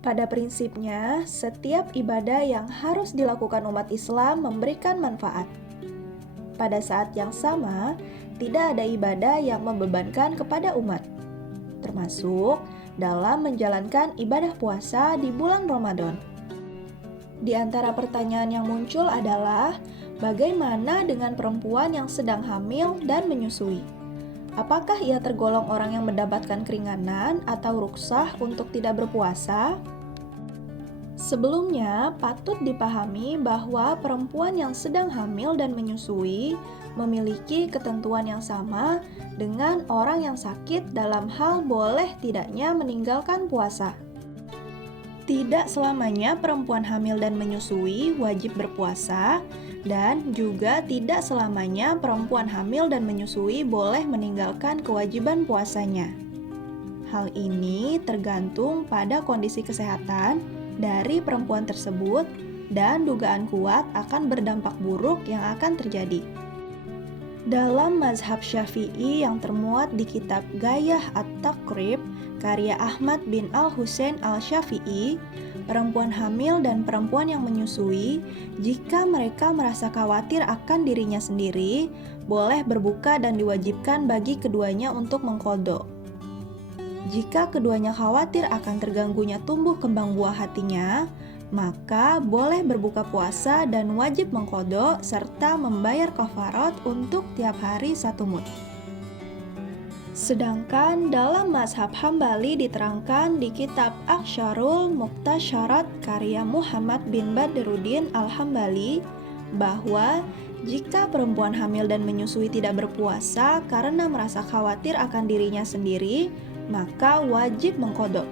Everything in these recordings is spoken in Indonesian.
Pada prinsipnya, setiap ibadah yang harus dilakukan umat Islam memberikan manfaat. Pada saat yang sama, tidak ada ibadah yang membebankan kepada umat, termasuk dalam menjalankan ibadah puasa di bulan Ramadan. Di antara pertanyaan yang muncul adalah, bagaimana dengan perempuan yang sedang hamil dan menyusui? Apakah ia tergolong orang yang mendapatkan keringanan atau rukhsah untuk tidak berpuasa? Sebelumnya, patut dipahami bahwa perempuan yang sedang hamil dan menyusui memiliki ketentuan yang sama dengan orang yang sakit dalam hal boleh tidaknya meninggalkan puasa. Tidak selamanya perempuan hamil dan menyusui wajib berpuasa, dan juga tidak selamanya perempuan hamil dan menyusui boleh meninggalkan kewajiban puasanya. Hal ini tergantung pada kondisi kesehatan dari perempuan tersebut dan dugaan kuat akan berdampak buruk yang akan terjadi. Dalam mazhab Syafi'i yang termuat di kitab Gayah At-Taqrib karya Ahmad bin Al-Husain Al-Syafi'i, perempuan hamil dan perempuan yang menyusui, jika mereka merasa khawatir akan dirinya sendiri, boleh berbuka dan diwajibkan bagi keduanya untuk mengqadha. Jika keduanya khawatir akan terganggunya tumbuh kembang buah hatinya, maka boleh berbuka puasa dan wajib mengqadha serta membayar kafarat untuk tiap hari 1 mud. Sedangkan dalam mazhab Hambali diterangkan di kitab Aqsyarul Muqtasyarat karya Muhammad bin Badruddin Al-Hambali bahwa jika perempuan hamil dan menyusui tidak berpuasa karena merasa khawatir akan dirinya sendiri, maka wajib mengqadha.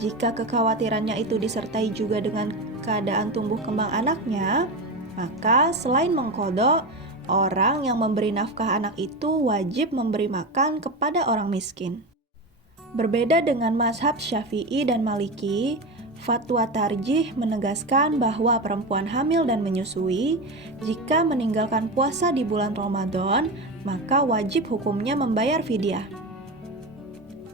Jika kekhawatirannya itu disertai juga dengan keadaan tumbuh kembang anaknya, maka selain mengqadha, orang yang memberi nafkah anak itu wajib memberi makan kepada orang miskin. Berbeda dengan mazhab Syafi'i dan Maliki, fatwa tarjih menegaskan bahwa perempuan hamil dan menyusui, jika meninggalkan puasa di bulan Ramadan, maka wajib hukumnya membayar fidyah.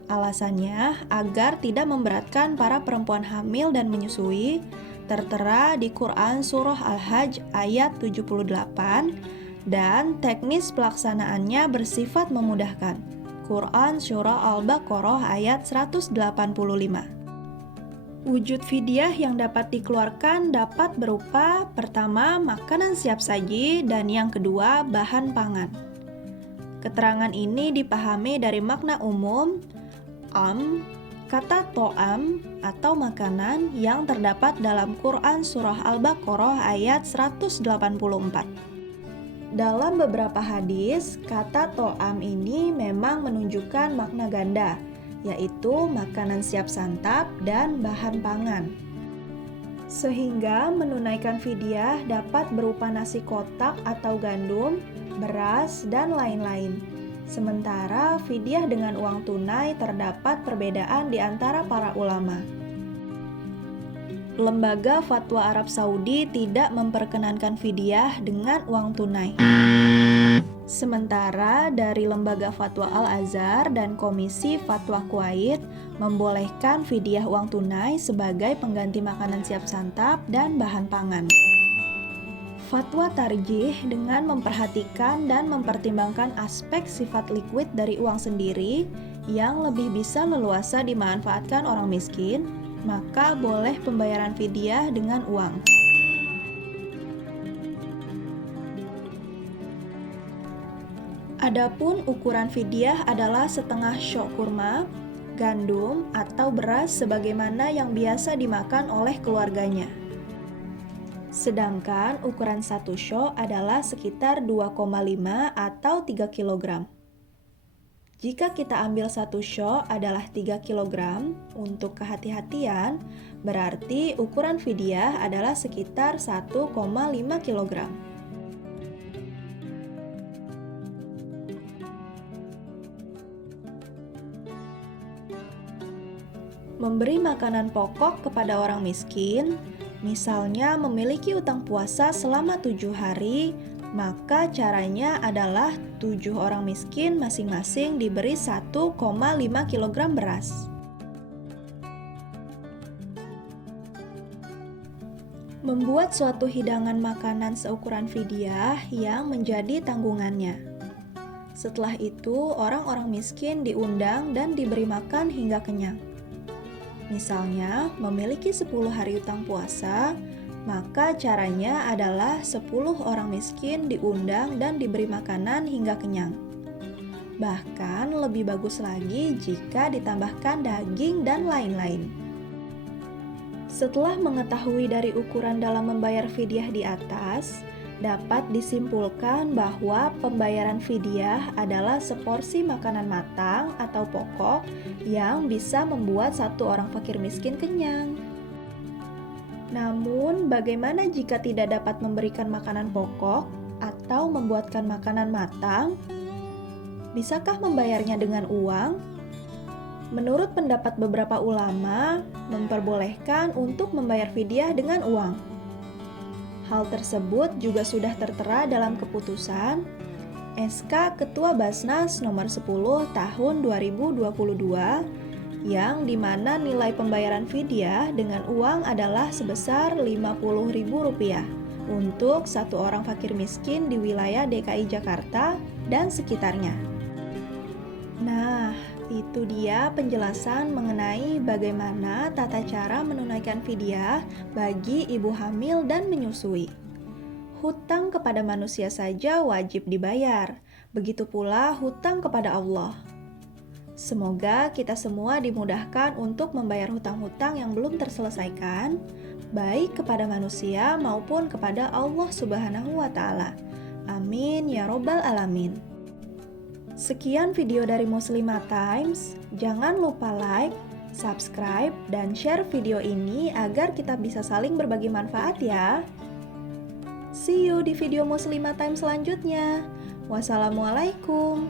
Alasannya agar tidak memberatkan para perempuan hamil dan menyusui, tertera di Quran Surah Al-Hajj ayat 78, dan teknis pelaksanaannya bersifat memudahkan. Quran Surah Al-Baqarah ayat 185. Wujud fidyah yang dapat dikeluarkan dapat berupa pertama, makanan siap saji, dan yang kedua, bahan pangan. Keterangan ini dipahami dari makna umum, kata to'am atau makanan yang terdapat dalam Quran Surah Al-Baqarah ayat 184. Dalam beberapa hadis, kata to'am ini memang menunjukkan makna ganda, yaitu makanan siap santap dan bahan pangan. Sehingga menunaikan fidyah dapat berupa nasi kotak atau gandum, beras, dan lain-lain. Sementara fidyah dengan uang tunai terdapat perbedaan di antara para ulama. Lembaga Fatwa Arab Saudi tidak memperkenankan fidyah dengan uang tunai. Sementara dari Lembaga Fatwa Al-Azhar dan Komisi Fatwa Kuwait membolehkan fidyah uang tunai sebagai pengganti makanan siap santap dan bahan pangan. Fatwa tarjih dengan memperhatikan dan mempertimbangkan aspek sifat liquid dari uang sendiri yang lebih bisa leluasa dimanfaatkan orang miskin, maka boleh pembayaran fidyah dengan uang. Adapun ukuran fidyah adalah setengah syok kurma, gandum, atau beras sebagaimana yang biasa dimakan oleh keluarganya. Sedangkan ukuran 1 syok adalah sekitar 2,5 atau 3 kg. Jika kita ambil 1 syok adalah 3 kg, untuk kehati-hatian, berarti ukuran fidyah adalah sekitar 1,5 kg. Memberi makanan pokok kepada orang miskin, misalnya memiliki utang puasa selama 7 hari, maka caranya adalah 7 orang miskin masing-masing diberi 1,5 kg beras. Membuat suatu hidangan makanan seukuran fidyah yang menjadi tanggungannya. Setelah itu, orang-orang miskin diundang dan diberi makan hingga kenyang. Misalnya, memiliki 10 hari utang puasa, maka caranya adalah 10 orang miskin diundang dan diberi makanan hingga kenyang. Bahkan lebih bagus lagi jika ditambahkan daging dan lain-lain. Setelah mengetahui dari ukuran dalam membayar fidyah di atas, dapat disimpulkan bahwa pembayaran fidyah adalah seporsi makanan matang atau pokok yang bisa membuat satu orang fakir miskin kenyang. Namun, bagaimana jika tidak dapat memberikan makanan pokok atau membuatkan makanan matang? Bisakah membayarnya dengan uang? Menurut pendapat beberapa ulama, memperbolehkan untuk membayar fidyah dengan uang. Hal tersebut juga sudah tertera dalam keputusan SK Ketua Basnas nomor 10 tahun 2022 yang dimana nilai pembayaran fidyah dengan uang adalah sebesar Rp50.000 untuk satu orang fakir miskin di wilayah DKI Jakarta dan sekitarnya. Nah, itu dia penjelasan mengenai bagaimana tata cara menunaikan fidyah bagi ibu hamil dan menyusui. Hutang kepada manusia saja wajib dibayar, begitu pula hutang kepada Allah. Semoga kita semua dimudahkan untuk membayar hutang-hutang yang belum terselesaikan, baik kepada manusia maupun kepada Allah Subhanahu wa Ta'ala. Amin ya Robbal Alamin. Sekian video dari Muslimah Times. Jangan lupa like, subscribe, dan share video ini agar kita bisa saling berbagi manfaat ya. See you di video Muslimah Times selanjutnya. Wassalamualaikum.